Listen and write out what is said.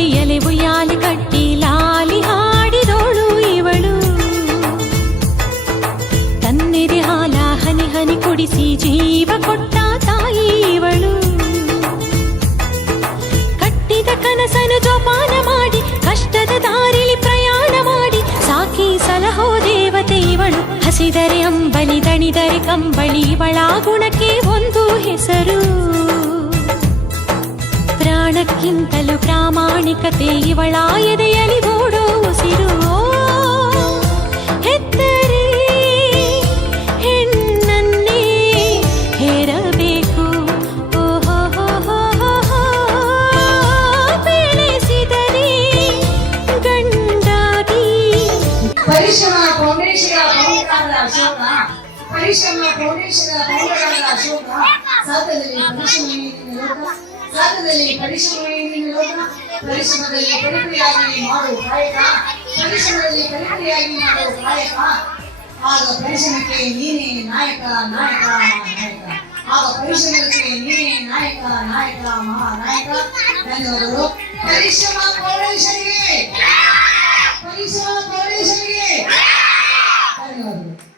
ಮುಡಿಯಲೆ ಉಯ್ಯಾಲೆ ಕಟ್ಟಿ ಲಾಲಿ ಹಾಡಿದೋಳು ಇವಳು. ತನ್ನೆದೆ ಹಾಲ ಹನಿ ಹನಿ ಕುಡಿಸಿ ಜೀವ ಕೊಟ್ಟ ತಾಯಿ ಇವಳು. ಕಟ್ಟಿದ ಕನಸನು ಜೋಪಾನ ಮಾಡಿ ಕಷ್ಟದ ದಾರಿಲಿ ಪ್ರಯಾಣ ಮಾಡಿ ಸಾಕಿ ಸಲಹೋ ದೇವತೆ ಇವಳು. ಹಸಿದರೆ ಅಂಬಲಿ ದಣಿದರೆ ಕಂಬಳಿ ಇವಳ ಗುಣಕ್ಕೆ ಒಂದು ಹೆಸರು. ಪ್ರಾಣಕ್ಕಿಂತಲೂ ಪ್ರಾಮಾಣಿಕತೆ ಇವಳ ಎದೆಯಲಿ ಓಡೋ ಉಸಿರು. ಹೆತ್ತರೆ ಹೆಣ್ಣನ್ನೇ ಹೇರಬೇಕು, ಬೆಳೆಸಿದರೆ ಗಂಡಾಗಿ. ಪರಿಶ್ರಮ ಫೌಂಡೇಶನ್ ಫೌಂಡರ್ ಅಶೋಕ, ಪರಿಶ್ರಮ ಫೌಂಡೇಶನ್ ಫೌಂಡರ್ ಅಶೋಕ. ಸಾಧದಲ್ಲಿ ಪರಿಶ್ರಮವೇ ಲೋಕ, ಪರಿಶ್ರಮದಲ್ಲಿ ಕಲಿಕೆಯಾಗಿ ಮಾಡು ಕಾಯಕ, ಪರಿಶ್ರಮದಲ್ಲಿ ಕಲಿಕೆಯಾಗಿ ಮಾಡು ಕಾಯಕ. ಆಗ ಪರಿಶ್ರಮಕ್ಕೆ ನೀನೇ ನಾಯಕ ನಾಯಕ ನಾಯಕ, ಆಗ ಪರಿಶ್ರಮಕ್ಕೆ ನೀನೇ ನಾಯಕ ನಾಯಕ ಮಹಾನಾಯಕ. ಧನ್ಯವಾದಗಳು. ಪರಿಶ್ರಮ ಫೌಂಡೇಶನ್ಗೆ, ಪರಿಶ್ರಮ ಫೌಂಡೇಶನ್ಗೆ.